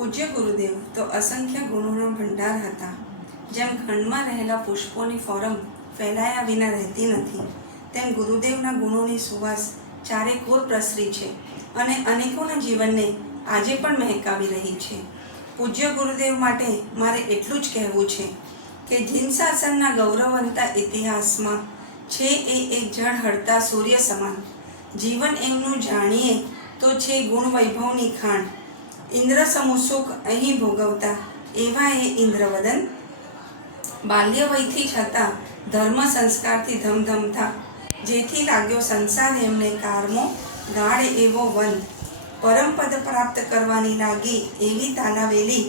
પૂજ્ય ગુરુદેવ તો અસંખ્ય ગુણોનો ભંડાર હતા. જેમ ખંડમાં રહેલા પુષ્પોની ફોરમ ફેલાયા વિના રહેતી નથી, તેમ ગુરુદેવના ગુણોની સુવાસ ચારેકોર પ્રસરી છે અને અનેકોના જીવનને આજે પણ મહેકાવી રહી છે. પૂજ્ય ગુરુદેવ માટે મારે એટલું જ કહેવું છે કે જીન શાસનના ગૌરવવંતા ઇતિહાસમાં છે એ એક જળ હળતા સૂર્ય સમાન. જીવન એમનું જાણીએ તો છે ગુણ વૈભવની ખાણ. ઇન્દ્ર સમુ સુખ અહીં ભોગવતા એવા એ ઇન્દ્રવદન. બાલ્ય વયથી જ હતા ધર્મ સંસ્કારથી ધમધમતા, જેથી લાગ્યો સંસાર એમને કારમો ગાઢ એવો વન. પરમપદ પ્રાપ્ત કરવાની લાગી એવી તાલાવેલી,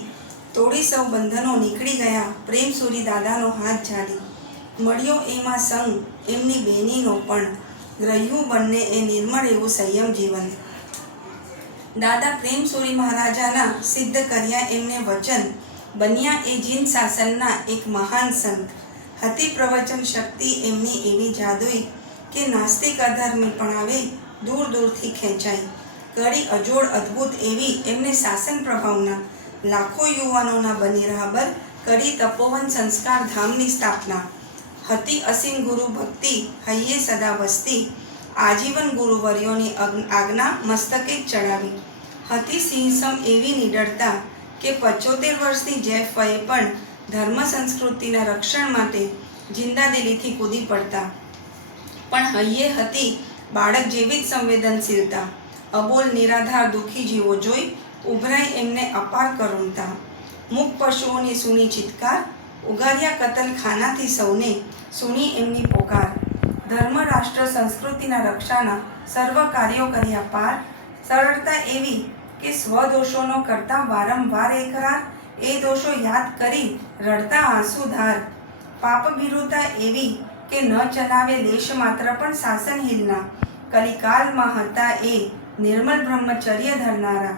તોડી સૌ બંધનો નીકળી ગયા પ્રેમ સુરી દાદાનો હાથ ઝાલી. મળ્યો એમાં સંગ એમની બેનીનો પણ, રહ્યું બંને એ નિર્મળ એવું સંયમ જીવન. દાદા પ્રેમ સુરી મહારાજાના સિદ્ધ કર્યા એમને વચન, બન્યા એ જીન શાસનના એક મહાન સંત. હતી પ્રવચન શક્તિ એમની એવી જાદુઈ કે નાસ્તિક અધર્મી પણ આવે દૂર દૂરથી ખેંચાય. કરી અજોડ અદ્ભુત એવી એમને શાસન પ્રભાવના, લાખો યુવાનોના બની રાહબર કરી તપોવન સંસ્કાર ધામની સ્થાપના. હતી અસીમ ગુરુ ભક્તિ હૈયે સદા વસતી, આજીવન ગુરુવર્યોની આજ્ઞા મસ્તકે જ ચડાવી. હતી સિંહસમ એવી નિડરતા કે 75 વર્ષની જેફ વયે પણ ધર્મ સંસ્કૃતિના રક્ષણ માટે જિંદાદિલીથી કૂદી પડતા. પણ હૈયે હતી બાળક જેવી જ સંવેદનશીલતા, અબોલ નિરાધાર દુઃખી જીવો જોઈ ઉભરાય એમને અપાર કરુણતા. મૂક પશુઓની સુની ચિત્કાર, ઉગાર્યા કતલખાનાથી સૌને સુની એમની પોકાર. ધર્મ રાષ્ટ્ર સંસ્કૃતિના રક્ષાના સર્વ કાર્યો કર્યા પાર. સરળતા એવી કે સ્વદોષોનો કરતા વારંવાર એકરાર, એ દોષો યાદ કરી રડતા આંસુધાર. પાપ ભીરુતા એવી કે ન ચલાવે લેશ માત્ર પણ શાસન હિલના, કલિકાલમાં હતા એ નિર્મલ બ્રહ્મચર્ય ધરનારા.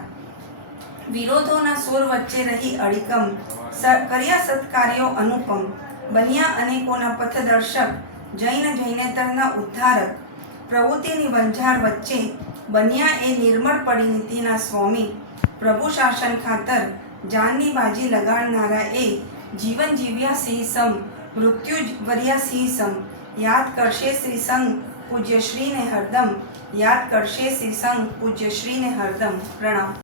વિરોધોના સૂર વચ્ચે રહી અડીકમ, કર્યા સત્કાર્યો અનુપમ. બન્યા અનેકોના પથદર્શક, જૈન જૈનેતરના ઉદ્ધારક. પ્રવૃત્તિની વંજાર વચ્ચે બન્યા એ નિર્મળ પરિણીતિના સ્વામી. પ્રભુ શાસન ખાતર જાનની બાજી લગાડનારા એ, જીવન જીવ્યા સિંહ સમ, મૃત્યુ જ વર્યા સિંહ સમ. યાદ કરશે શ્રી સંઘ પૂજ્ય શ્રીને હરદમ, યાદ કરશે શ્રી સંઘ પૂજ્ય શ્રીને હરદમ. પ્રણામ.